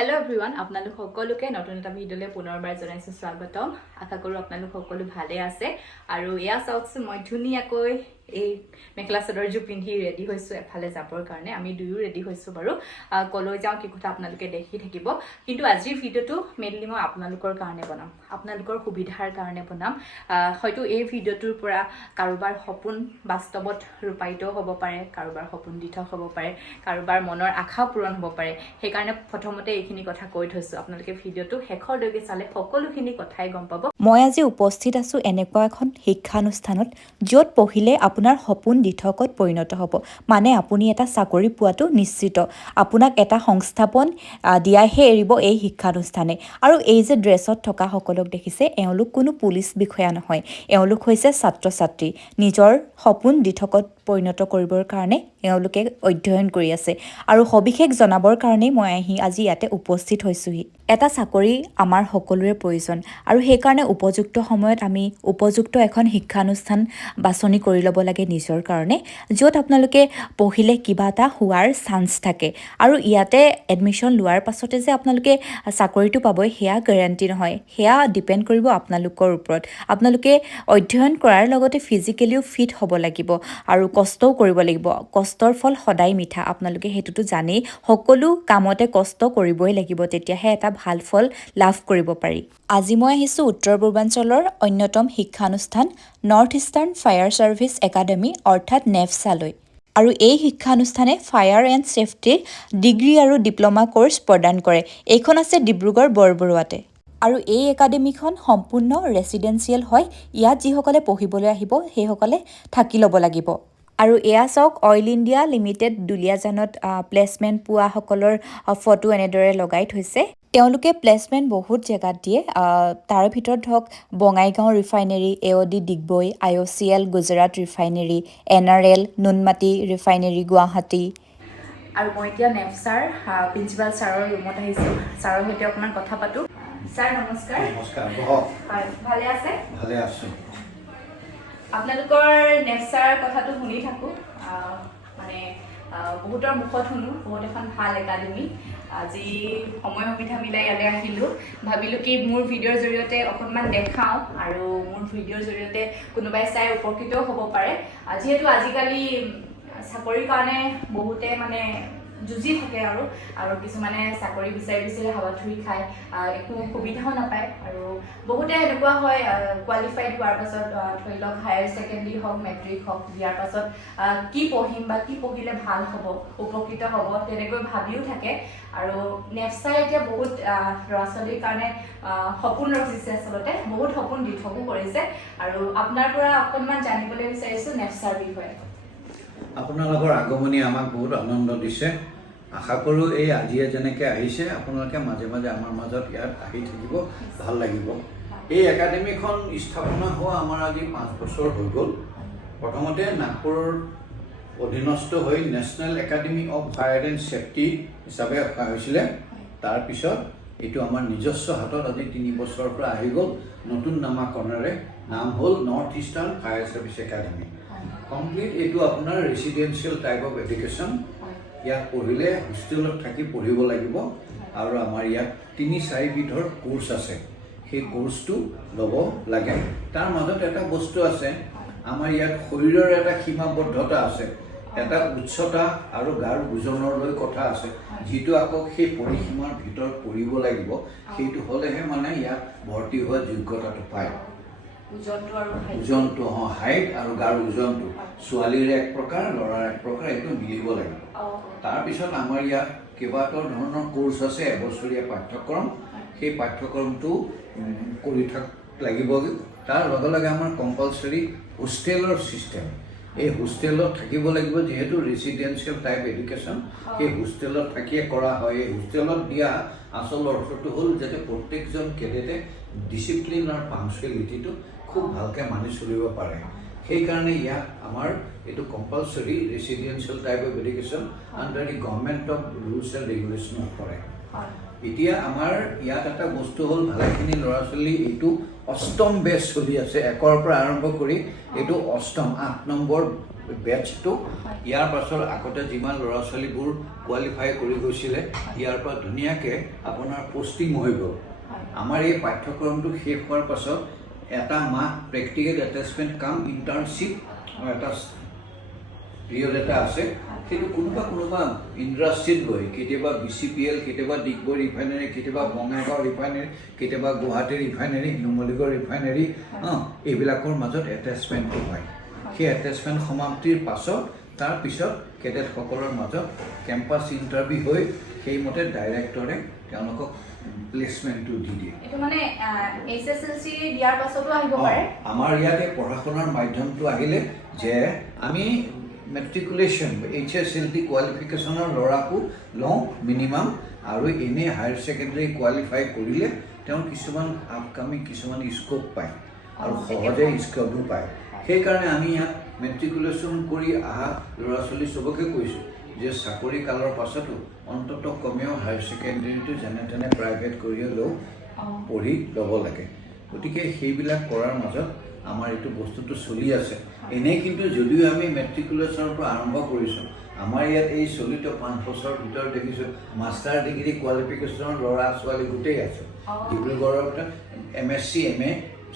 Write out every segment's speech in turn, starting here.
Hello' everyone আপোনালোক সকলোকে নতুন এটা ভিডিঅ'লৈ পুনৰবাৰ জনাইছোঁ স্বাগতম। আশা কৰোঁ আপোনালোক সকলো ভালে আছে। আৰু এয়া চাওকচোন মই ধুনীয়াকৈ এই মেখেলা চাদৰযোৰ পিন্ধি ৰেডি হৈছোঁ এফালে যাবৰ কাৰণে। আমি দুয়ো ৰেডি হৈছোঁ বাৰু। ক'লৈ যাওঁ কি কথা আপোনালোকে দেখি থাকিব। কিন্তু আজিৰ ভিডিঅ'টো মেইনলি মই আপোনালোকৰ কাৰণে বনাম। আপোনালোকৰ সুবিধাৰ কাৰণে বনাম। হয়তো এই ভিডিঅ'টোৰ পৰা কাৰোবাৰ সপোন বাস্তৱত ৰূপায়িত হ'ব পাৰে কাৰোবাৰ সপোন দিঠক হ'ব পাৰে কাৰোবাৰ মনৰ আশা পূৰণ হ'ব পাৰে। সেইকাৰণে প্ৰথমতে এইখিনি কথা কৈ থৈছোঁ। আপোনালোকে ভিডিঅ'টো শেষৰলৈকে চালে সকলোখিনি কথাই গম পাব। মই আজি উপস্থিত আছোঁ এনেকুৱা এখন শিক্ষানুষ্ঠানত য'ত পঢ়িলে আপোনাৰ সপোন দিঠকত পৰিণত হ'ব। মানে আপুনি এটা চাকৰি পোৱাটো নিশ্চিত। আপোনাক এটা সংস্থাপন দিয়াইহে এৰিব এই শিক্ষানুষ্ঠানে। আৰু এই যে ড্ৰেছত থকাসকলক দেখিছে এওঁলোক কোনো পুলিচ বিষয়া নহয়। এওঁলোক হৈছে ছাত্ৰ ছাত্ৰী নিজৰ সপোন দিঠকত পৰিণত কৰিবৰ কাৰণে এওঁলোকে অধ্যয়ন কৰি আছে। আৰু সবিশেষ জনাবৰ কাৰণেই মই আহি আজি ইয়াতে উপস্থিত হৈছোঁহি। এটা চাকৰি আমাৰ সকলোৰে প্ৰয়োজন আৰু সেইকাৰণে উপযুক্ত সময়ত আমি উপযুক্ত এখন শিক্ষানুষ্ঠান বাছনি কৰি ল'ব লাগে নিজৰ কাৰণে য'ত আপোনালোকে পঢ়িলে কিবা এটা হোৱাৰ চান্স থাকে। আৰু ইয়াতে এডমিশ্যন লোৱাৰ পাছতে যে আপোনালোকে চাকৰিটো পাবই সেয়া গেৰাণ্টি নহয়। সেয়া ডিপেণ্ড কৰিব আপোনালোকৰ ওপৰত। আপোনালোকে অধ্যয়ন কৰাৰ লগতে ফিজিকেলিও ফিট হ'ব লাগিব। আৰু কষ্টও কৰিব লাগিব। কষ্টৰ ফল সদায় মিঠা। আপোনালোকে সেইটোতো জানেই। সকলো কামতে কষ্ট কৰিবই লাগিব। তেতিয়াহে এটা ভাল ফল লাভ কৰিব পাৰি। আজি মই আহিছোঁ উত্তৰ পূৰ্বাঞ্চলৰ অন্যতম শিক্ষানুষ্ঠান north eastern fire service academy অৰ্থাৎ নেফচালৈ। আৰু এই শিক্ষানুষ্ঠানে ফায়াৰ এণ্ড ছেফটিৰ ডিগ্ৰী আৰু ডিপ্ল'মা ক'ৰ্ছ প্ৰদান কৰে। এইখন আছে ডিব্ৰুগড় বৰবৰুৱাতে। আৰু এই একাডেমীখন সম্পূৰ্ণ ৰেচিডেঞ্চিয়েল হয়। ইয়াত যিসকলে পঢ়িবলৈ আহিব সেইসকলে থাকি ল'ব লাগিব। আৰু এয়া চাওক অইল ইণ্ডিয়া লিমিটেড দুলীয়াজানত প্লেচমেণ্ট পোৱাসকলৰ ফটো এনেদৰে লগাই থৈছে। তেওঁলোকে প্লেচমেণ্ট বহুত জেগাত দিয়ে। তাৰ ভিতৰত ধৰক Bongaigaon refinery A O' D Digboi I O' C L Gujarat refinery N R L Noonmati refinery Guwahati. আৰু মই এতিয়া নেফচাৰ প্ৰিন্সিপাল ছাৰৰ ৰুমত আহিছোঁ। ছাৰৰ সৈতে অকণমান কথা পাতোঁ। ছাৰ নমস্কাৰ। নমস্কাৰ হয় ভালে আছে? ভালে আছোঁ। আপোনালোকৰ নেফচাৰ কথাটো শুনি থাকোঁ। মানে বহুতৰ মুখত শুনো বহুত এখন ভাল একাডেমি। আজি সময় সুবিধা মিলাই ইয়ালৈ আহিলোঁ। ভাবিলোঁ কি মোৰ ভিডিঅ'ৰ জৰিয়তে অকণমান দেখাওঁ আৰু মোৰ ভিডিঅ'ৰ জৰিয়তে কোনোবাই চাই উপকৃতও হ'ব পাৰে। যিহেতু আজিকালি চাকৰিৰ কাৰণে বহুতে মানে যুঁজি থাকে আৰু আৰু কিছুমানে চাকৰি বিচাৰি বিচাৰি হাৱা ধুই খায় একো সুবিধাও নাপায় আৰু বহুতে এনেকুৱা হয় কোৱালিফাইড হোৱাৰ পাছত ধৰি লওক হায়াৰ ছেকেণ্ডেৰী হওক মেট্ৰিক হওক দিয়াৰ পাছত কি পঢ়িম বা কি পঢ়িলে ভাল হ'ব উপকৃত হ'ব তেনেকৈ ভাবিও থাকে। আৰু নেফচাই এতিয়া বহুত ল'ৰা ছোৱালীৰ কাৰণে সপোন ৰচিছে আচলতে বহুত সপোন দিঠকো কৰিছে। আৰু আপোনাৰ পৰা অকণমান জানিবলৈ বিচাৰিছোঁ নেফচাৰ বিষয়ে। আপোনালোকৰ আগমনে আমাক বহুত আনন্দ দিছে। আশা কৰোঁ এই আজিয়ে যেনেকৈ আহিছে, আপোনালোকে মাজে মাজে আমাৰ মাজত ইয়াত আহি থাকিব। ভালো লাগিব। এই একাডেমীখন স্থাপনা হোৱা আমাৰ আজি পাঁচ বছৰ হৈ গ'ল। প্ৰথমতে নাগপুৰৰ অধীনস্থ হৈ national academy of fire and safety হিচাপে ৰখা হৈছিলে। তাৰপিছত এইটো আমাৰ নিজস্ব হাতত আজি তিনি বছৰৰ পৰা আহি গ'ল। নতুন নামাকৰণেৰে। নাম হ'ল north eastern fire service academy. Complete এইটো আপোনাৰ ৰেচিডেঞ্চিয়েল টাইপ অফ এডুকেশ্যন ইয়াত পঢ়িলে হোষ্টেলত থাকি পঢ়িব লাগিব। আৰু আমাৰ ইয়াত তিনি চাৰিবিধৰ কোৰ্চ আছে। সেই কোৰ্চটো ল'ব লাগে। তাৰ মাজত এটা বস্তু আছে। আমাৰ ইয়াত শৰীৰৰ এটা সীমাবদ্ধতা আছে। এটা উচ্চতা আৰু গাৰ ওজনৰলৈ কথা আছে। যিটো আকৌ সেই পৰিসীমাৰ ভিতৰত পৰিব লাগিব। সেইটো হ'লেহে মানে ইয়াত ভৰ্তি হোৱা যোগ্যতাটো পায়। ওজনটো অঁ হাইট আৰু গাৰ ওজনটো ছোৱালীৰ এক প্ৰকাৰ ল'ৰাৰ এক প্ৰকাৰ এইটো মিলিব লাগিব। তাৰপিছত আমাৰ ইয়াত কেইবাটাও ধৰণৰ কোৰ্চ আছে এবছৰীয়া পাঠ্যক্ৰম। সেই পাঠ্যক্ৰমটো কৰি থাক লাগিব। তাৰ লগে লগে আমাৰ কম্পালচৰি হোষ্টেলৰ ছিষ্টেম এই হোষ্টেলত থাকিব লাগিব যিহেতু ৰেচিডেঞ্চিয়েল টাইপ এডুকেশ্যন সেই হোষ্টেলত থাকিয়ে কৰা হয়। এই হোষ্টেলত দিয়া আচল অৰ্থটো হ'ল যাতে প্ৰত্যেকজন কেডেটে ডিচিপ্লিন আৰু পাংচুৱেলিটিটো খুব ভালকৈ মানি চলিব পাৰে। সেইকাৰণে ইয়াত আমাৰ এইটো compulsory residential type of education under the government of rules and ৰেগুলেশ্যনত পৰে। এতিয়া আমাৰ ইয়াত এটা বস্তু হ'ল ভালেখিনি ল'ৰা ছোৱালী এইটো অষ্টম বেচ চলি আছে একৰ পৰা আৰম্ভ কৰি এইটো অষ্টম আঠ নম্বৰ বেচটো ইয়াৰ পাছত আগতে যিমান ল'ৰা ছোৱালীবোৰ কোৱালিফাই কৰি গৈছিলে ইয়াৰ পৰা ধুনীয়াকৈ আপোনাৰ পষ্টিং হৈ গ'ল। আমাৰ এই পাঠ্যক্ৰমটো শেষ হোৱাৰ পাছত এটা মাহ প্ৰেক্টিকেল এটেচমেণ্ট কাম ইণ্টাৰ্ণশ্বিপ এটা পিৰিয়ড এটা আছে। সেইটো কোনোবা কোনোবা ইণ্ডাষ্ট্ৰীত গৈ কেতিয়াবা বি চি পি এল কেতিয়াবা ডিগবৈ ৰিফাইনেৰী কেতিয়াবা বঙাইগাঁও ৰিফাইনেৰী কেতিয়াবা গুৱাহাটী ৰিফাইনেৰী নুমলীগড় ৰিফাইনেৰী এইবিলাকৰ মাজত এটেচমেণ্টটো হয়। সেই এটেচমেণ্ট সমাপ্তিৰ পাছত তাৰপিছত কেডেটসকলৰ মাজত কেম্পাছ ইণ্টাৰভিউ হৈ সেইমতে ডাইৰেক্টৰে তেওঁলোকক প্লেচমেণ্টটো দি দিয়ে এইটো মানে এইচ এছ এল চি দিয়াৰ পাছতো আহিব পাৰে? আমাৰ ইয়াতে পঢ়া শুনাৰ মাধ্যমটো আহিলে যে আমি মেট্ৰিকুলেশ্যন এইচ এছ এল টি কোৱালিফিকেশ্যনৰ ল'ৰাকো লওঁ মিনিমাম আৰু এনেই হায়াৰ ছেকেণ্ডেৰী কোৱালিফাই কৰিলে তেওঁ কিছুমান আপকামিং কিছুমান স্ক'প পায় আৰু সহজে স্ক'পো পায়। সেইকাৰণে আমি ইয়াত মেট্ৰিকুলেশ্যন কৰি অহা ল'ৰা ছোৱালী চবকে কৈছোঁ যে চাকৰি কালৰ পাছতো অন্ততঃ কমেও হায়াৰ ছেকেণ্ডেৰীটো যেনে তেনে প্ৰাইভেট কৰি হ'লেও পঢ়ি ল'ব লাগে। গতিকে সেইবিলাক কৰাৰ মাজত আমাৰ এইটো বস্তুটো চলি আছে। এনেই কিন্তু যদিও আমি মেট্ৰিকুলেশ্যনৰ পৰা আৰম্ভ কৰিছোঁ আমাৰ ইয়াত এই চলিত পাঁচ বছৰৰ ভিতৰত দেখিছোঁ মাষ্টাৰ ডিগ্ৰী কোৱালিফিকেশ্যনৰ ল'ৰা ছোৱালী গোটেই আছে। অ। ডিব্ৰুগড়ত এম এছ চি এম এ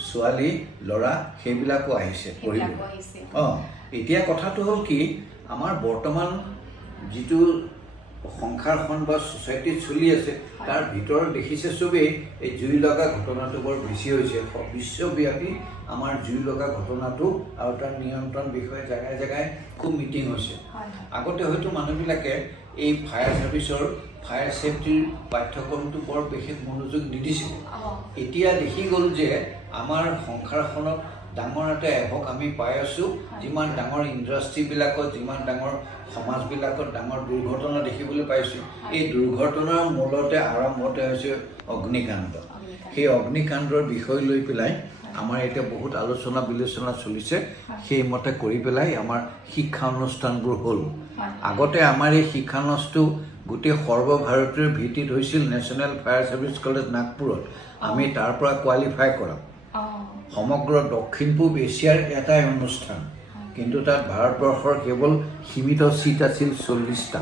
ছোৱালী ল'ৰা সেইবিলাকো আহিছে পঢ়িব অঁ। এতিয়া কথাটো হ'ল কি আমাৰ বৰ্তমান যিটো সংসাৰখন বা ছ'চাইটিত চলি আছে তাৰ ভিতৰত দেখিছে চবেই এই জুই লগা ঘটনাটো বৰ বেছি হৈছে। বিশ্বব্যাপী আমাৰ জুই লগা ঘটনাটো আৰু তাৰ নিয়ন্ত্ৰণ বিষয়ে জেগাই জেগাই খুব মিটিং হৈছে। আগতে হয়তো মানুহবিলাকে এই ফায়াৰ ছাৰ্ভিচৰ ফায়াৰ ছেফটিৰ পাঠ্যক্ৰমটো বৰ বিশেষ মনোযোগ নিদিছিলে। এতিয়া দেখি গ'ল যে আমাৰ সংসাৰখনত ডাঙৰ এটা এভক আমি পাই আছোঁ। যিমান ডাঙৰ ইণ্ডাষ্ট্ৰীবিলাকত যিমান ডাঙৰ সমাজবিলাকত ডাঙৰ দুৰ্ঘটনা দেখিবলৈ পাইছোঁ এই দুৰ্ঘটনাৰ মূলতে আৰম্ভতে হৈছে অগ্নিকাণ্ড। সেই অগ্নিকাণ্ডৰ বিষয় লৈ পেলাই আমাৰ এতিয়া বহুত আলোচনা বিলোচনা চলিছে। সেইমতে কৰি পেলাই আমাৰ শিক্ষানুষ্ঠানবোৰ হ'ল। আগতে আমাৰ এই শিক্ষানুষ্ঠানটো গোটেই সৰ্বভাৰতীয় ভিত্তিত হৈছিল নেশ্যনেল ফায়াৰ ছাৰ্ভিচ কলেজ নাগপুৰত। আমি তাৰ পৰা কোৱালিফাই কৰা অঁ সমগ্ৰ দক্ষিণ পূব এছিয়াৰ এটাই অনুষ্ঠান। কিন্তু তাত ভাৰতবৰ্ষৰ কেৱল সীমিত ছিট আছিল চল্লিছটা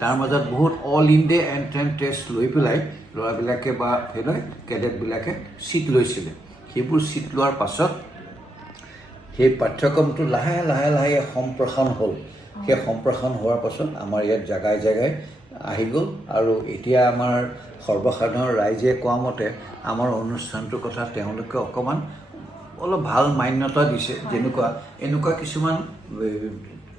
তাৰ মাজত বহুত অল ইণ্ডিয়া এণ্ট্ৰেঞ্চ টেষ্ট লৈ পেলাই ল'ৰাবিলাকে বা ফেলৈ কেডেটবিলাকে ছিট লৈছিলে। সেইবোৰ ছিট লোৱাৰ পাছত সেই পাঠ্যক্ৰমটো লাহে লাহে লাহে সম্প্ৰসাৰণ হ'ল। সেই সম্প্ৰসাৰণ হোৱাৰ পাছত আমাৰ ইয়াত জেগাই জেগাই আহি গ'ল। আৰু এতিয়া আমাৰ সৰ্বসাধাৰণ ৰাইজে কোৱা মতে আমাৰ অনুষ্ঠানটোৰ কথা তেওঁলোকে অকণমান অলপ ভালো মান্যতা দিছে। যেনেকুৱা এনেকুৱা কিছুমান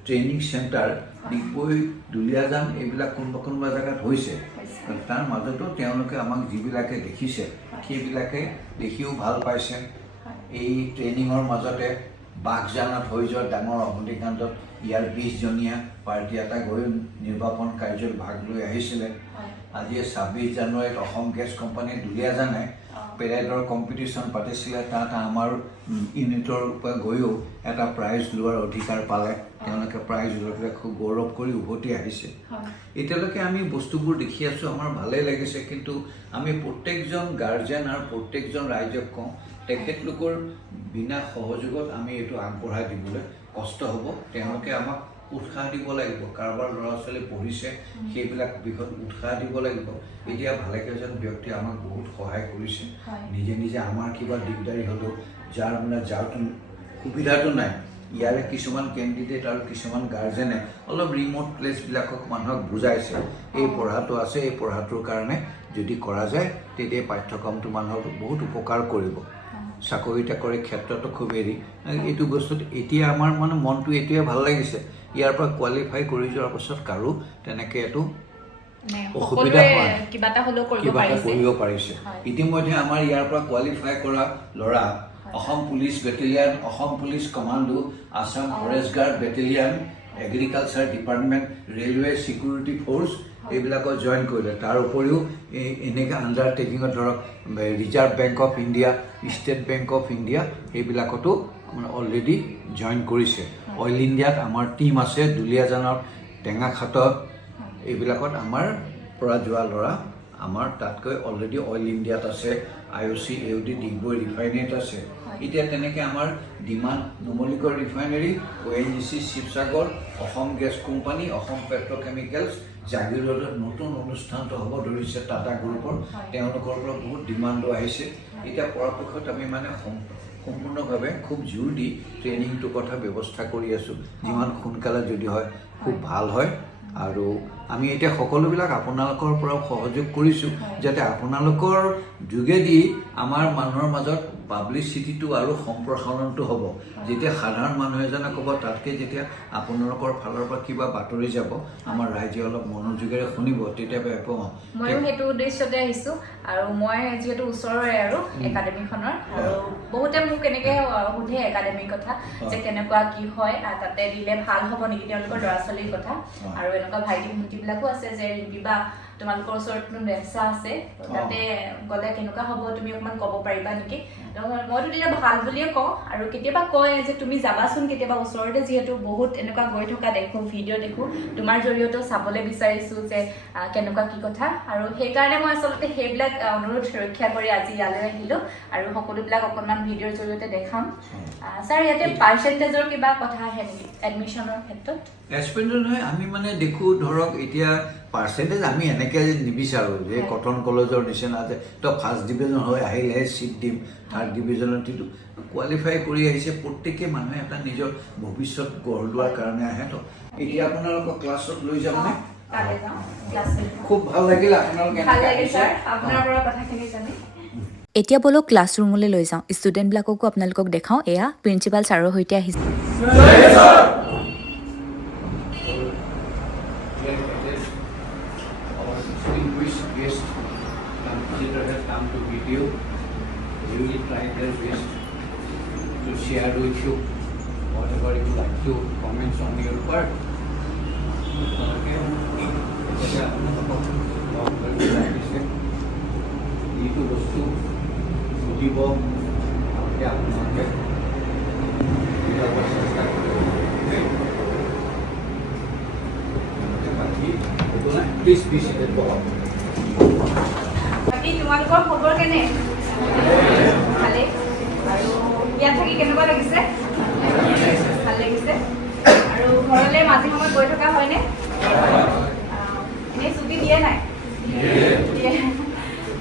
ট্ৰেইনিং চেণ্টাৰ ডিগবৈ দুলীয়াজান এইবিলাক কোনোবা কোনোবা জেগাত হৈছে। তাৰ মাজতো তেওঁলোকে আমাক যিবিলাকে দেখিছে সেইবিলাকে দেখিও ভালো পাইছে। এই ট্ৰেইনিঙৰ মাজতে বাঘজানত হৈ যোৱা ডাঙৰ অগ্নিকাণ্ডত ইয়াৰ বিছজনীয়া পাৰ্টি এটা গৈ নিৰ্বাপন কাৰ্যত ভাগ লৈ আহিছিলে। আজি ছাব্বিছ জানুৱাৰীত অসম গেছ কোম্পানী দুলীয়াজানে পেৰেডৰ কম্পিটিশ্যন পাতিছিলে তাত আমাৰ ইউনিটৰ পৰা গৈও এটা প্ৰাইজ লোৱাৰ অধিকাৰ পালে। তেওঁলোকে প্ৰাইজ লৈ পেলাই খুব গৌৰৱ কৰি উভতি আহিছে। এতিয়ালৈকে আমি বস্তুবোৰ দেখি আছোঁ আমাৰ ভালেই লাগিছে কিন্তু আমি প্ৰত্যেকজন গাৰ্জেন আৰু প্ৰত্যেকজন ৰাইজক কওঁ তেখেতলোকৰ বিনা সহযোগত আমি এইটো আগবঢ়াই দিবলৈ কষ্ট হ'ব। তেওঁলোকে আমাক উৎসাহ দিব লাগিব। কাৰোবাৰ ল'ৰা ছোৱালী পঢ়িছে সেইবিলাক বিষয়ত উৎসাহ দিব লাগিব। এতিয়া ভালেকেইজন ব্যক্তিয়ে আমাক বহুত সহায় কৰিছে। নিজে নিজে আমাৰ কিবা দিগদাৰী হ'লেও যাৰ মানে যাৰ সুবিধাটো নাই ইয়াৰে কিছুমান কেণ্ডিডেট আৰু কিছুমান গাৰ্জেনে অলপ ৰিম'ট প্লেচবিলাকক মানুহক বুজাইছে। এই পঢ়াটো আছে এই পঢ়াটোৰ কাৰণে যদি কৰা যায় তেতিয়া পাঠ্যক্ৰমটো মানুহক বহুত উপকাৰ কৰিব। চাকৰি তাকৰিৰ ক্ষেত্ৰতো খুব হেৰি এইটো বস্তুত এতিয়া আমাৰ মানে মনটো এতিয়া ভালো লাগিছে। ইয়াৰ পৰা কোৱালিফাই কৰি যোৱাৰ পাছত কাৰো তেনেকৈ এইটো মানে অসুবিধা হোৱা। কিবা এটা কৰিব পাৰিছে। ইতিমধ্যে আমাৰ ইয়াৰ পৰা কোৱালিফাই কৰা ল'ৰা Assam police battalion Assam police commando Assam forest guard battalion agriculture department railway security force এইবিলাকত জইন কৰিলে। তাৰ উপৰিও এনেকৈ আণ্ডাৰটেকিঙত ধৰক reserve bank of India state bank of India এইবিলাকতো মানে অলৰেডি জইন কৰিছে। অইল ইণ্ডিয়াত আমাৰ টীম আছে দুলীয়াজানত টেঙাখাটত এইবিলাকত আমাৰ পৰা যোৱা ল'ৰা আমাৰ তাতকৈ অলৰেডি অইল ইণ্ডিয়াত আছে I O' C A O' D Digboi ৰিফাইনেৰীত আছে। এতিয়া তেনেকৈ আমাৰ demand Numaligarh refinery O' N G C Sivasagar Assam gas company Assam Petrochemicals জাগিৰোডত নতুন অনুষ্ঠানটো হ'ব ধৰিছে টাটা গ্ৰুপৰ। তেওঁলোকৰ পৰা বহুত ডিমাণ্ডো আহিছে। এতিয়া পৰাপক্ষত আমি মানে সম- সম্পূৰ্ণভাৱে খুব জোৰ দি ট্ৰেইনিংটোৰ কথা ব্যৱস্থা কৰি আছোঁ। যিমান সোনকালে যদি হয় খুব ভালো হয়। আৰু আমি এতিয়া সকলোবিলাক আপোনালোকৰ পৰাও সহযোগ কৰিছোঁ। যাতে আপোনালোকৰ যোগেদি আমাৰ মানুহৰ মাজত পাব্লিচিটিটো আৰু সম্প্ৰসাৰণটো হ'ব। যেতিয়া সাধাৰণ মানুহ এজনে ক'ব তাতকৈ যেতিয়া আপোনালোকৰ ফালৰ পৰা কিবা বাতৰি যাব আমাৰ ৰাইজে অলপ মনোযোগেৰে শুনিব তেতিয়া বেয়া পাওঁ ময়ো সেইটো উদ্দেশ্যতে আহিছোঁ আৰু মই যিহেতু ওচৰৰে আৰু একাডেমীখনৰ আৰু বহুতে মোক এনেকৈ সোধে একাডেমীৰ কথা যে কেনেকুৱা কি হয় তাতে দিলে ভাল হ'ব নেকি তেওঁলোকৰ ল'ৰা ছোৱালীৰ কথা। আৰু এনেকুৱা ভাইটি ভণ্টিবিলাকো আছে যে ৰিম্পী বা তোমালোকৰ ওচৰতনো নেচা আছে তাতে গ'লে কেনেকুৱা হ'ব তুমি অকণমান ক'ব পাৰিবা নেকি? মইতো তেতিয়া ভালো বুলিয়ে কওঁ। আৰু কেতিয়াবা কয় যে তুমি যাবাচোন কেতিয়াবা ওচৰতে যিহেতু বহুত এনেকুৱা গৈ থকা দেখোঁ ভিডিঅ' দেখোঁ। তোমাৰ জৰিয়তেও চাবলৈ বিচাৰিছোঁ যে কেনেকুৱা কি কথা। আৰু সেইকাৰণে মই আচলতে সেইবিলাক অনুৰোধ ৰক্ষা কৰি আজি ইয়ালৈ আহিলোঁ। আৰু সকলোবিলাক অকণমান ভিডিঅ'ৰ জৰিয়তে দেখাম। ছাৰ ইয়াতে পাৰ্চেণ্টেজৰ কিবা কথা আহে নেকি? এডমিশ্যনৰ ক্ষেত্ৰত? এক্সপেৰিয়েঞ্চ নহয় আমি মানে দেখোঁ ধৰক এতিয়া পাৰ্চেণ্টেজ আমি এনেকৈ নিবিচাৰোঁ যে কটন কলেজৰ নিচিনা যে তই ফাৰ্ষ্ট ডিভিজন হৈ আহিলেহে ছিট দিম। থাৰ্ড ডিভিজনত কোৱালিফাই কৰি আহিছে। প্ৰত্যেকে মানুহে এটা নিজৰ ভৱিষ্যত গঢ় লোৱাৰ কাৰণে আহে তো। এতিয়া আপোনালোকক ক্লাছত লৈ যামনে তালৈ যাওঁ ক্লাছত খুব ভালো লাগিল আপোনালোকে আপোনাৰ পৰা কথাখিনি জানি। এতিয়া বলক ক্লাছৰুমলৈ লৈ যাওঁ। ষ্টুডেণ্টবিলাককো আপোনালোকক দেখাওঁ। এয়া প্ৰিন্সিপাল ছাৰৰ সৈতে আহিছে. Our distinguished guest, consider has come to meet you. Really try their best to share with you whatever you like to comments on your part. Okay? যিটো বস্তু বুজিব ভালকৈ আপোনালোকে বুজাব চেষ্টা কৰিব বাকী একো নাই প্লিজ প্লিজ বহক বাকী তোমালোকৰ খবৰ কেনে কেনেকুৱা লাগিছে? ভাল লাগিছে। আৰু ঘৰলৈ মাজে সময়ে গৈ থকা হয়নে? এনেই ছুটি দিয়ে নাই?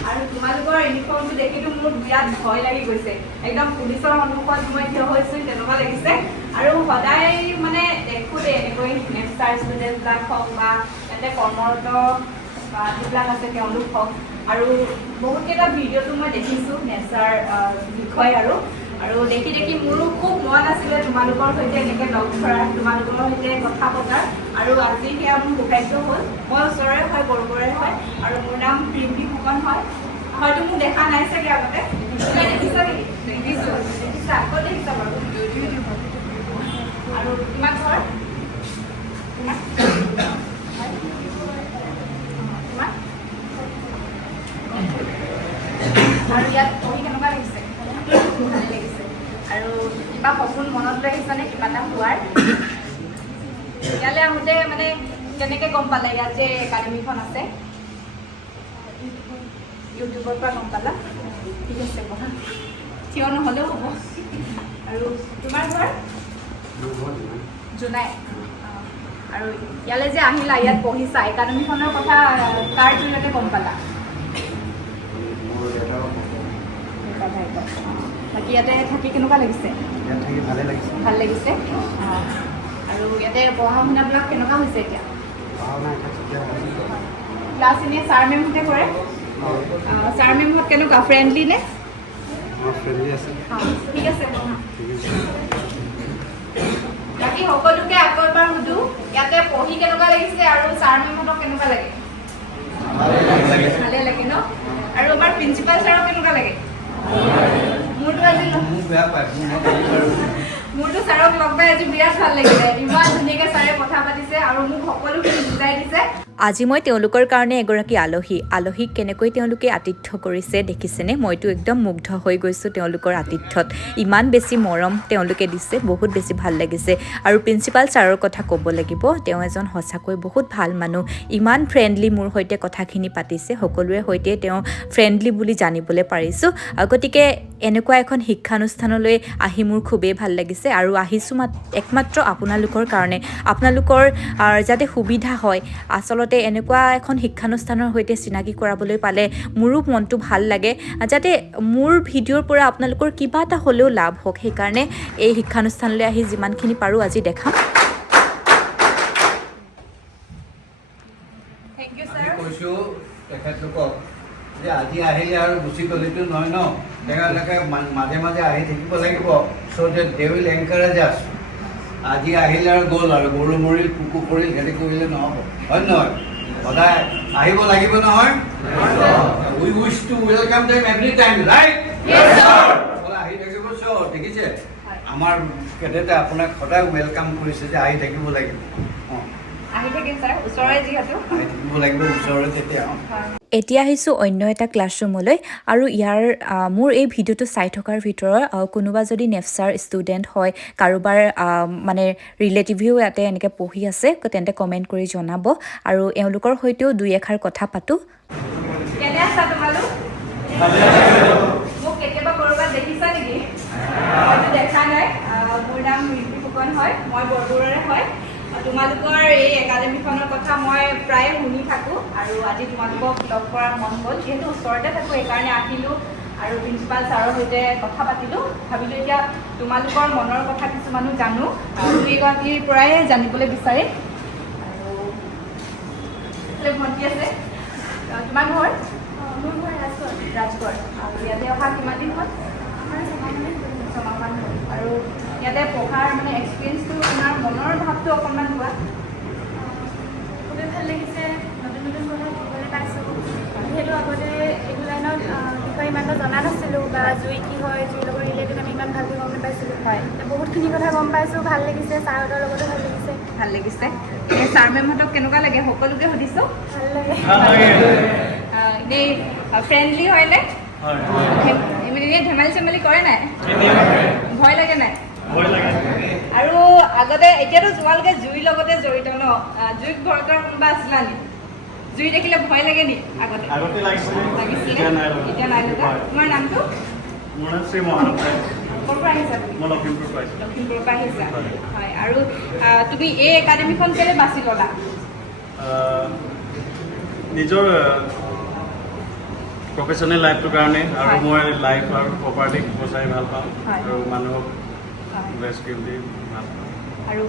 আৰু তোমালোকৰ ইউনিফৰ্মটো দেখিতো মোৰ বিৰাট ভয় লাগি গৈছে। একদম পুলিচৰ সন্মুখত মই থিয় হৈছোঁ তেনেকুৱা লাগিছে। আৰু সদায় মানে দেখোঁ দেই এনেকৈ নেক্সটাৰ ষ্টুডেণ্টবিলাক হওক বা ইয়াতে কৰ্মৰত বা যিবিলাক আছে তেওঁলোক হওক। আৰু বহুতকেইটা ভিডিঅ'টো মই দেখিছোঁ নেচাৰ বিষয় আৰু। আৰু দেখি দেখি মোৰো খুব মন আছিলে তোমালোকৰ সৈতে এনেকৈ লগ ধৰা, তোমালোকৰ সৈতে কথা পতাৰ আৰু আজি সেয়া মোৰ সৌভাগ্য হ'ল। মই ওচৰৰে হয় বৰগড়ৰে হয়, আৰু মোৰ নাম প্ৰিম্পী ফুকন হয়। হয়তো মোক দেখা নাই চাগে আগতে। দেখিছা নেকি? দেখিছোঁ, দেখিছা। ক'ত দেখিছা বাৰু? আৰু? তোমাৰ? আৰু ইয়াত পঢ়ি কেনেকুৱা লাগিছে ভালে লাগিছে কিবা সপোন মনত লৈ আহিছানে কিবা এটা হোৱাৰ? ইয়ালৈ আহোঁতে মানে কেনেকৈ গম পালে ইয়াত যে একাডেমীখন আছে? ইউটিউবৰ পৰা গম পালা? ঠিক আছে পঢ়া। থিয় নহ'লেও হ'ব। আৰু তোমাৰ ঘৰ? জোনাই। আৰু ইয়ালৈ যে আহিলা ইয়াত পঢ়িছা একাডেমীখনৰ কথা কাৰ জৰিয়তে গম পালা? বাকী ইয়াতে থাকি কেনেকুৱা লাগিছে? ইয়াত থাকি ভালে লাগিছে। ভাল লাগিছে। আৰু ইয়াতে পঢ়া শুনাবিলাক কেনেকুৱা হৈছে এতিয়া? ক্লাছ এনেই ছাৰ মেমহঁতে কৰে? ছাৰ মেমহঁত কেনেকুৱা? ফ্ৰেণ্ডলি নে? ঠিক আছে বাকী সকলোকে আকৌ এবাৰ সুধো ইয়াতে পঢ়ি কেনেকুৱা লাগিছে আৰু ছাৰ মেমহঁতক কেনেকুৱা লাগে? ভালে লাগে। ন? আৰু আমাৰ প্ৰিন্সিপাল ছাৰক কেনেকুৱা লাগে। মোক বেয়া আৰু মোৰতো ছাৰক লগ পাই আজি বিৰাট ভাল লাগিলে। ইমান ধুনীয়াকৈ ছাৰে কথা পাতিছে আৰু মোক সকলোখিনি বুজাই দিছে। আজি মই তেওঁলোকৰ কাৰণে এগৰাকী আলহী। আলহীক কেনেকৈ তেওঁলোকে আতিথ্য কৰিছে দেখিছেনে? মইতো একদম মুগ্ধ হৈ গৈছোঁ তেওঁলোকৰ আতিথ্যত। ইমান বেছি মৰম তেওঁলোকে দিছে বহুত বেছি ভাল লাগিছে। আৰু প্ৰিন্সিপাল ছাৰৰ কথা ক'ব লাগিব তেওঁ এজন সঁচাকৈ বহুত ভাল মানুহ। ইমান ফ্ৰেণ্ডলি মোৰ সৈতে কথাখিনি পাতিছে সকলোৰে সৈতে তেওঁ ফ্ৰেণ্ডলি বুলি জানিবলৈ পাৰিছোঁ। গতিকে এনেকুৱা এখন শিক্ষানুষ্ঠানলৈ আহি মোৰ খুবেই ভাল লাগিছে। আৰু আহিছোঁ মাত একমাত্ৰ আপোনালোকৰ কাৰণে। আপোনালোকৰ যাতে সুবিধা হয় আচলতে এনেকুৱা এখন শিক্ষানুষ্ঠানৰ সৈতে চিনাকি কৰাবলৈ পালে মোৰো মনটো ভাল লাগে। যাতে মোৰ ভিডিঅ'ৰ পৰা আপোনালোকৰ কিবা এটা হ'লেও লাভ হওক। সেইকাৰণে এই শিক্ষানুষ্ঠানলৈ আহি যিমানখিনি পাৰোঁ আজি দেখাম। কৈছোঁ তেখেতলোকক যে আজি আহিলে আৰু গুচি গ'লেতো নহয় ন? তেওঁলোকে মাজে মাজে আহি থাকিব লাগিব। চ' যে দে উইল এনকাৰেজ আছ আজি আহিলে আৰু গ'ল আৰু গৰু মৰিল কুকু পৰিল সিহঁতি কৰিলে নহ'ব। হয় নহয়? সদায় আহিব লাগিব নহয়? We wish to welcome them every time right আহি থাকিব চ' দেখিছে? আছে আমাৰ কেডেটে আপোনাক সদায় ৱেলকাম কৰিছে যে আহি থাকিব লাগিব। এতিয়া আহিছোঁ অন্য এটা ক্লাছৰুমলৈ আৰু ইয়াৰ মোৰ এই ভিডিঅ'টো চাই থকাৰ ভিতৰত কোনোবা যদি নেফচাৰ ষ্টুডেণ্ট হয় কাৰোবাৰ মানে ৰিলেটিভেও ইয়াতে এনেকৈ পঢ়ি আছে তেন্তে কমেণ্ট কৰি জনাব আৰু এওঁলোকৰ সৈতেও দুই এষাৰ কথা পাতোঁ। তোমালোকৰ এই একাডেমীখনৰ কথা মই প্ৰায়ে শুনি থাকোঁ আৰু আজি তোমালোকক লগ কৰাৰ মন গ'ল। যিহেতু ওচৰতে থাকোঁ সেইকাৰণে আহিলোঁ আৰু প্ৰিন্সিপাল ছাৰৰ সৈতে কথা পাতিলোঁ। ভাবিলোঁ এতিয়া তোমালোকৰ মনৰ কথা কিছুমানো জানো আৰু দুই এগৰাকীৰ পৰাই জানিবলৈ বিচাৰিম আৰু ভণ্টি আছে? তোমাৰ ঘৰ? মোৰ ঘৰ ৰাজগড়। ৰাজগড়। আৰু ইয়াতে অহা কিমান দিন হ'ল। ছমাহমান হ'ল। আৰু ইয়াতে পঢ়াৰ মানে এক্সপিৰিয়েঞ্চটো আপোনাৰ মনৰ ভাৱটো অকণমান খুবেই ভাল লাগিছে নতুন নতুন কথা শিকিবলৈ পাইছোঁ। যিহেতু আগতে এইটো লাইনত বিষয়ে ইমান জনা নাছিলোঁ বা জুই কি হয় জুইৰ লগত ৰিলেটেড আমি ইমান ভালকৈ গম নাপাইছিলোঁ। হয়। বহুতখিনি কথা গম পাইছোঁ ভাল লাগিছে ছাৰহঁতৰ লগতো ভাল লাগিছে। ভাল লাগিছে। এনেই ছাৰ মেমহঁতক কেনেকুৱা লাগে? সকলোকে সুধিছোঁ। ভাল লাগে। এনেই ফ্ৰেণ্ডলি হয়নে? এনেই ধেমালি চেমালি কৰে নাই? ভয় লাগে নাই? আৰু আগতে এতিয়াতো তোমালোকে জুইৰ লগতে জড়িত ন? জুইক ভয় কৰা কোনোবা আছিলা নি? জুই দেখিলে ভয় লাগে নি আগতে? লাগিছিলে। এতিয়া নাই লগা। তোমাৰ নামটো? মোৰ নাম শ্ৰী পাইছোঁ লখিমপুৰৰ পৰা আহিছা? হয়। আৰু তুমি এই একাডেমীখন কেলৈ বাছি ল'লা? নিজৰ প্ৰফেশ্যনেল লাইফটোৰ কাৰণে আৰু। মই লাইফ আৰু প্ৰপাৰ্টি বচাই ভালো পাওঁ। আৰু মানুহক আৰু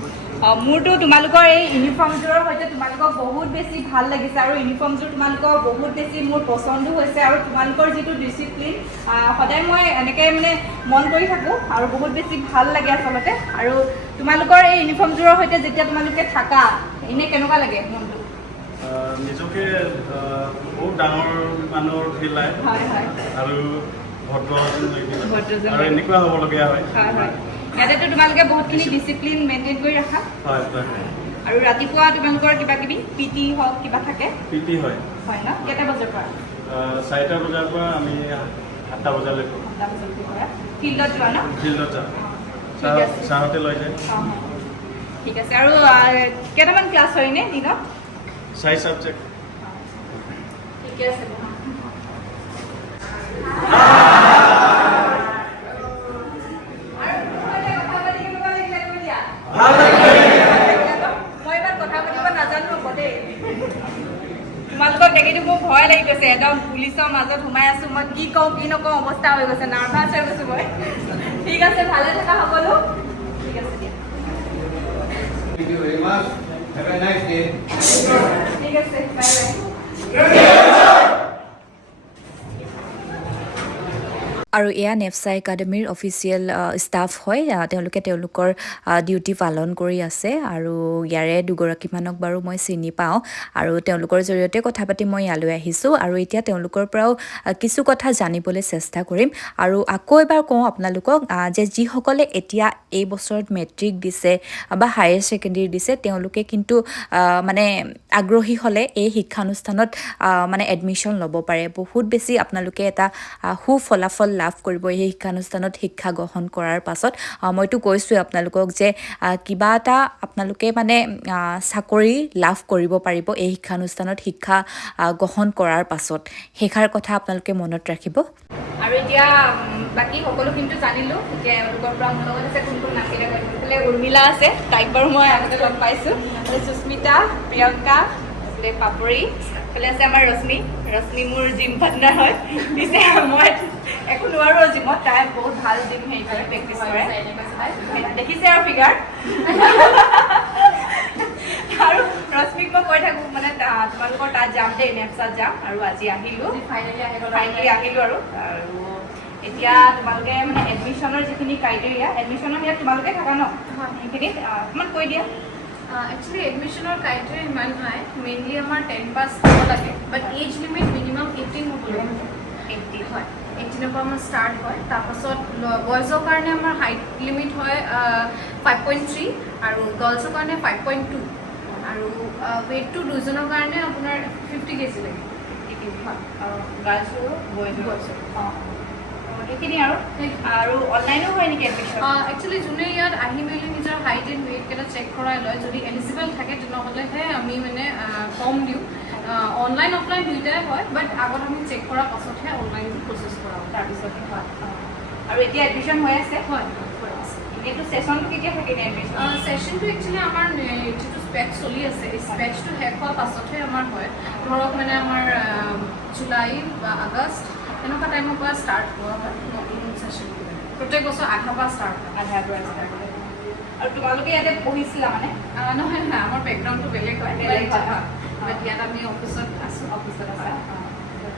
মোৰতো তোমালোকৰ এই ইউনিফৰ্মযোৰৰ সৈতে তোমালোকক বহুত বেছি ভাল লাগিছে আৰু ইউনিফৰ্মযোৰ তোমালোকৰ বহুত বেছি মোৰ পচন্দো হৈছে আৰু তোমালোকৰ যিটো ডিচিপ্লিন সদায় মই এনেকৈ মানে মন কৰি থাকোঁ আৰু বহুত বেছি ভাল লাগে আচলতে। আৰু তোমালোকৰ এই ইউনিফৰ্মযোৰৰ সৈতে যেতিয়া তোমালোকে থাকা এনেই কেনেকুৱা লাগে মনটো? নিজকে বহুত ডাঙৰ মানুহৰ ফিল আৰু ভদ্ৰ আৰু। এনেকুৱা হ'বলগীয়া হয়। ইয়াতেতো তোমালোকে বহুতখিনি ডিচিপ্লিন মেইনটেইন কৰি ৰাখা। হয় হয় আৰু ৰাতিপুৱা তোমালোকৰ কিবা কিবি পি টি হওক কিবা থাকে? পি টি হয়। হয় ন? কেইটা বজাৰ পৰা? চাৰিটা বজাৰ পৰা আমি সাতটা বজালৈকে। সাতটা বজালৈকে কৰা ফিল্ডত যোৱা ন? ফিল্ডত যাওঁ। ঠিক আছে। ছাৰহঁতে লৈ যায়। ঠিক আছে। আৰু কেইটামান ক্লাছ হয়নে দিনত? চাৰি ছাবজেক্ট ঠিকে আছে বহা। আৰু তোমাৰ এতিয়া কথা পাতি কেনেকুৱা লাগিলে কৈ দিয়া? মই ইমান কথা পাতিব নাজানো আকৌ দেই তোমালোকক দেখিতো মোৰ ভয় লাগি গৈছে একদম পুলিচৰ মাজত সোমাই আছো মই কি কওঁ কি নকওঁ অৱস্থা হৈ গৈছে নাৰ্ভাছ হৈ গৈছো মই। ঠিক আছে ভালে থকা সকলো। ঠিক আছে দিয়া. ঠিক আছে বাই বাই আৰু এয়া নেফচা একাডেমীৰ অফিচিয়েল ষ্টাফ হয়। তেওঁলোকে তেওঁলোকৰ ডিউটি পালন কৰি আছে আৰু ইয়াৰে দুগৰাকীমানক বাৰু মই চিনি পাওঁ আৰু তেওঁলোকৰ জৰিয়তে কথা পাতি মই ইয়ালৈ আহিছোঁ আৰু এতিয়া তেওঁলোকৰ পৰাও কিছু কথা জানিবলৈ চেষ্টা কৰিম। আৰু আকৌ এবাৰ কওঁ আপোনালোকক যে যিসকলে এতিয়া এই বছৰত মেট্ৰিক দিছে বা হায়াৰ ছেকেণ্ডেৰী দিছে তেওঁলোকে কিন্তু মানে আগ্ৰহী হ'লে এই শিক্ষানুষ্ঠানত মানে এডমিশ্যন ল'ব পাৰে। বহুত বেছি আপোনালোকে এটা সু ফলাফল লাভ কৰিব এই শিক্ষানুষ্ঠানত শিক্ষা গ্ৰহণ কৰাৰ পাছত মইতো কৈছোঁৱে আপোনালোকক যে কিবা এটা আপোনালোকে মানে চাকৰি লাভ কৰিব পাৰিব এই শিক্ষানুষ্ঠানত শিক্ষা গ্ৰহণ কৰাৰ পাছত। সেইষাৰ কথা আপোনালোকে মনত ৰাখিব। আৰু এতিয়া বাকী সকলোখিনিতো জানিলোঁ এতিয়া এওঁলোকৰ পৰা মোৰ লগত আছে কোন কোন নাছিলে এইফালে উৰ্মিলা আছে তাইক বাৰু মই আগতে লগ পাইছোঁ। সুস্মিতা প্ৰিয়ংকা এইফালে পাপৰি। এইফালে আছে আমাৰ ৰশ্মি। ৰশ্মি মোৰ জিম পাৰ্টনাৰ হয়। পিছে মই একো নোৱাৰোঁ জিমত তাই বহুত ভালো জিম হেৰি কৰে প্ৰেক্টিচ কৰে। দেখিছে আৰু ফিগাৰ আৰু ৰশ্মিক মই কৈ থাকোঁ মানে তোমালোকৰ তাত যাম দেই নেপচাত যাম। আৰু আজি আহিলোঁ। ফাইনেলি আহিলোঁ আৰু। আৰু। এতিয়া তোমালোকে মানে এডমিশ্যনৰ যিখিনি ক্ৰাইটেৰিয়া এডমিশ্যনৰ ইয়াত তোমালোকে থাকা ন? সেইখিনিত অকণমান কৈ দিয়া। একচুৱেলি এডমিশ্যনৰ ক্ৰাইটেৰিয়া ইমান নাই মেইনলি আমাৰ টেন পাছ হ'ব লাগে but age limit minimum eighteen হ'ব লাগিব এইটটি হয় এইটিনৰ পৰা আমাৰ ষ্টাৰ্ট হয় তাৰপাছত বয়জৰ কাৰণে আমাৰ হাইট লিমিট হয় ফাইভ পইণ্ট থ্ৰী আৰু গাৰ্লছৰ কাৰণে ফাইভ পইণ্ট টু আৰু ৱেইটটো দুজনৰ কাৰণে আপোনাৰ ফিফটি কেজি লাগে। গাৰ্লছো বয়জো Boys ৰ। অঁ। সেইখিনি আৰু। আৰু অনলাইনো হয় নেকি এডমিশ্যন একচুৱেলি যোনে ইয়াত আহি মেলি নিজৰ হাইট এণ্ড ৱেইটকেইটা চেক কৰাই লয় যদি এলিজিবল থাকে তেনেহ'লেহে আমি মানে কম দিওঁ। অনলাইন অফলাইন দুয়োটাই হয় বাট আগত আমি চেক কৰাৰ পাছতহে অনলাইনটো প্ৰচেছ কৰা হয় তাৰপিছতহে হয় আৰু এতিয়া এডমিশ্যন হৈ আছে? হয় হৈ আছে কেতিয়া থাকে এডমিশ্যন ছেশ্যনটো একচুৱেলি আমাৰ যিটো স্পেচ চলি আছে এই স্পেচটো শেষ হোৱাৰ পাছতহে আমাৰ হয়। ধৰক মানে আমাৰ জুলাই বা আগষ্ট এনেকুৱা টাইমৰ পৰা ষ্টাৰ্ট হোৱা হয় নতুন ছেশ্যন প্ৰত্যেক বছৰ আধাৰ পৰা ষ্টাৰ্ট হয়। আধাৰ পৰা start হয়। আৰু তোমালোকে ইয়াতে পঢ়িছিলা মানে? নহয় নহয় আমাৰ বেকগ্ৰাউণ্ডটো বেলেগ হয়। বেলেগ হয়। বাট ইয়াত আমি অফিচত আছোঁ। অফিচত আছা?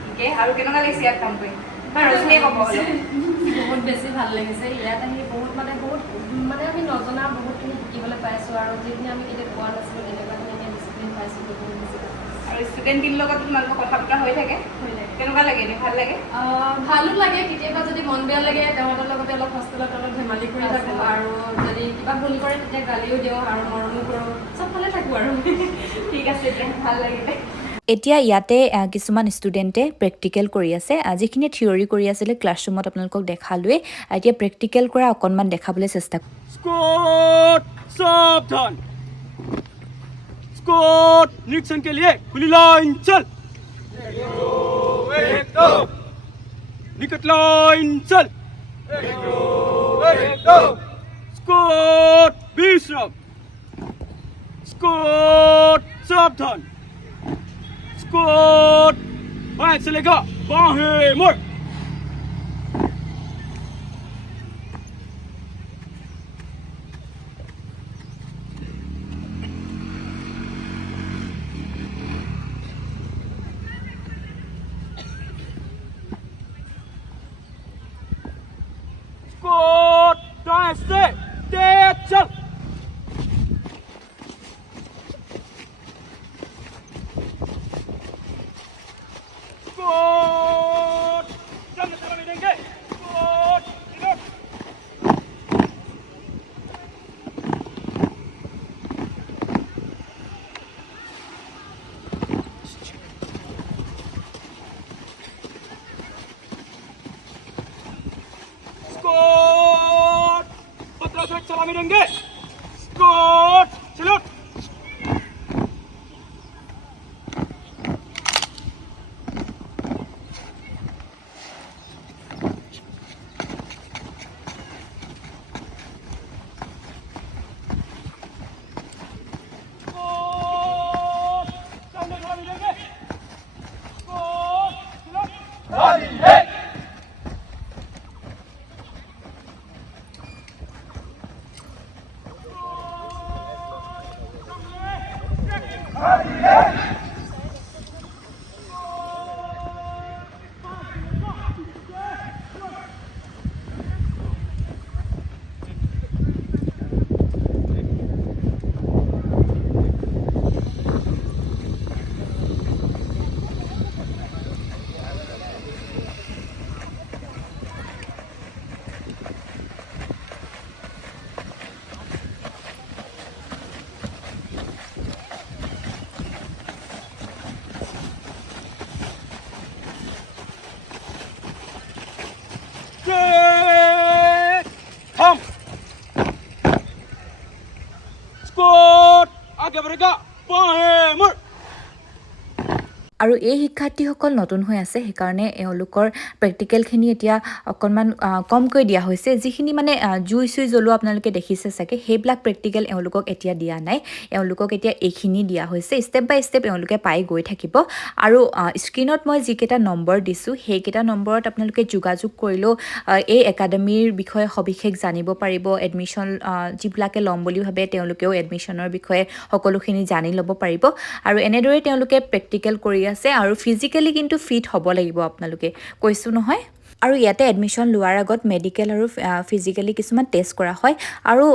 ঠিকে আৰু কেনেকুৱা লাগিছে ইয়াত কাম কৰি। বহুত বেছি ভাল লাগিছে। ইয়াত আহি বহুত মানে বহুত মানে আমি নজনা বহুতখিনি শিকিবলৈ পাইছোঁ আৰু যিখিনি আমি কেতিয়া পোৱা নাছিলোঁ তেনেকুৱাখিনি এতিয়া ডিচিপ্লিন পাইছোঁ। আৰু ষ্টুডেণ্টখিনিৰ লগত তোমালোকৰ কথা বতৰা হৈ থাকে? হৈ লাগে। কেনেকুৱা লাগে? ভালো লাগে? ভালো লাগে। কেতিয়াবা যদি মন বেয়া লাগে লগতে অলপ হোষ্টেলত অলপ ধেমালি কৰি আচ্ছা। থাকোঁ আৰু যদি কিবা ভুল কৰে তেতিয়া গালিও দিওঁ আৰু মৰমো কৰোঁ। থাকোঁ আৰু। ঠিক আছে ভালো লাগিলে। এতিয়া ইয়াতে কিছুমান ষ্টুডেণ্টে প্ৰেক্টিকেল কৰি আছে। যিখিনি থিয়ৰী কৰি আছিলে ক্লাছৰুমত আপোনালোকক দেখালোৱে। এতিয়া প্ৰেক্টিকেল কৰা অকণমান দেখাবলৈ চেষ্টা কৰোঁ। एक निकट लाइन, चल। स्कोर बीस रन स्कोर सावधान। स्कोर पाँच से चलेगा बाहे मोड़। আৰু এই শিক্ষাৰ্থীসকল নতুন হৈ আছে, সেইকাৰণে এওঁলোকৰ প্ৰেক্টিকেলখিনি এতিয়া অকণমান কমকৈ দিয়া হৈছে। যিখিনি মানে জুই চুই জ্বলোৱা আপোনালোকে দেখিছে চাগে, সেইবিলাক প্ৰেক্টিকেল এওঁলোকক এতিয়া দিয়া নাই। এওঁলোকক এতিয়া এইখিনি দিয়া হৈছে। ষ্টেপ বাই ষ্টেপ এওঁলোকে পাই গৈ থাকিব। আৰু স্ক্ৰীণত মই যিকেইটা নম্বৰ দিছোঁ, সেইকেইটা নম্বৰত আপোনালোকে যোগাযোগ কৰিলেও এই একাডেমীৰ বিষয়ে সবিশেষ জানিব পাৰিব। এডমিশ্যন যিবিলাকে ল'ম বুলি ভাবে, তেওঁলোকেও এডমিশ্যনৰ বিষয়ে সকলোখিনি জানি ল'ব পাৰিব। আৰু এনেদৰে তেওঁলোকে প্ৰেক্টিকেল কৰি আছে আৰু ফিজিকেলি কিন্তু ফিট হ'ব লাগিব আপোনালোকে। কৈছোঁ নহয় আৰু ইয়াতে এডমিশ্যন লোৱাৰ আগত মেডিকেল আৰু ফিজিকেলি কিছুমান টেষ্ট কৰা হয়। আৰু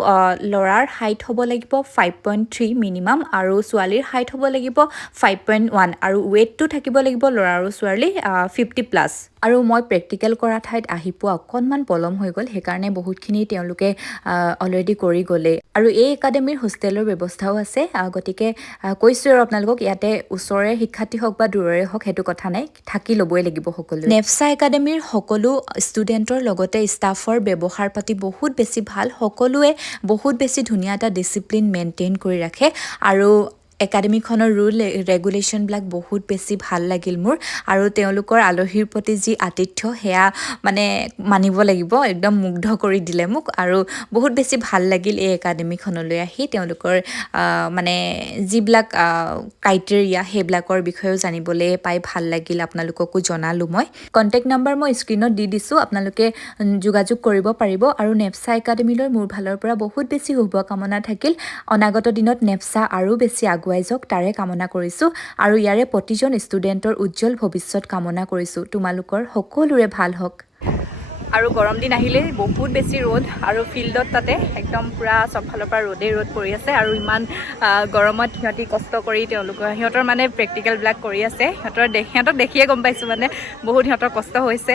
ল'ৰাৰ হাইট হ'ব লাগিব ফাইভ পইণ্ট থ্ৰী মিনিমাম আৰু ছোৱালীৰ হাইট হ'ব লাগিব ফাইভ পইণ্ট ওৱান আৰু ৱেইটটো থাকিব লাগিব ল'ৰা আৰু ছোৱালী ফিফটি প্লাছ আৰু মই প্ৰেক্টিকেল কৰা ঠাইত আহি পোৱা অকণমান পলম হৈ গ'ল সেইকাৰণে বহুতখিনি তেওঁলোকে অলৰেডি কৰি গ'লেই আৰু এই একাডেমীৰ হোষ্টেলৰ ব্যৱস্থাও আছে গতিকে কৈছোঁ আৰু আপোনালোকক ইয়াতে ওচৰৰে শিক্ষাৰ্থী হওক বা দূৰৰে হওক সেইটো কথা নাই থাকি ল'বই লাগিব সকলো নেফচা একাডেমীৰ সকলো ষ্টুডেণ্টৰ লগতে ষ্টাফৰ ব্যৱহাৰ পাতি বহুত বেছি ভাল সকলোৱে বহুত বেছি ধুনীয়া এটা ডিচিপ্লিন মেইনটেইন কৰি ৰাখে। আৰু একাডেমীখনৰ ৰুল ৰেগুলেশ্যনবিলাক বহুত বেছি ভাল লাগিল মোৰ আৰু তেওঁলোকৰ আলহীৰ প্ৰতি যি আতিথ্য সেয়া মানে মানিব লাগিব একদম মুগ্ধ কৰি দিলে মোক আৰু বহুত বেছি ভাল লাগিল এই একাডেমীখনলৈ আহি তেওঁলোকৰ মানে যিবিলাক ক্ৰাইটেৰিয়া সেইবিলাকৰ বিষয়েও জানিবলৈ পাই ভাল লাগিল আপোনালোককো জনালোঁ মই। কণ্টেক্ট নাম্বাৰ মই স্ক্ৰীণত দি দিছোঁ আপোনালোকে যোগাযোগ কৰিব পাৰিব আৰু নেপচা একাডেমীলৈ মোৰ ফালৰ পৰা বহুত বেছি শুভকামনা থাকিল। অনাগত দিনত নেপচা আৰু বেছি আগুৱাই যাওক তাৰে কামনা কৰিছোঁ আৰু ইয়াৰে প্ৰতিজন ষ্টুডেণ্টৰ উজ্জ্বল ভৱিষ্যত কামনা কৰিছোঁ। তোমালোকৰ সকলোৰে ভাল হওক। আৰু গৰম দিন আহিলেই বহুত বেছি ৰ'দ আৰু ফিল্ডত তাতে একদম পূৰা চব ফালৰ পৰা ৰ'দেই ৰ'দ পৰি আছে আৰু ইমান গৰমত সিহঁতি কষ্ট কৰি তেওঁলোকৰ সিহঁতৰ মানে প্ৰেক্টিকেলবিলাক কৰি আছে। সিহঁতৰ দে সিহঁতক দেখিয়ে গম পাইছোঁ মানে বহুত সিহঁতৰ কষ্ট হৈছে।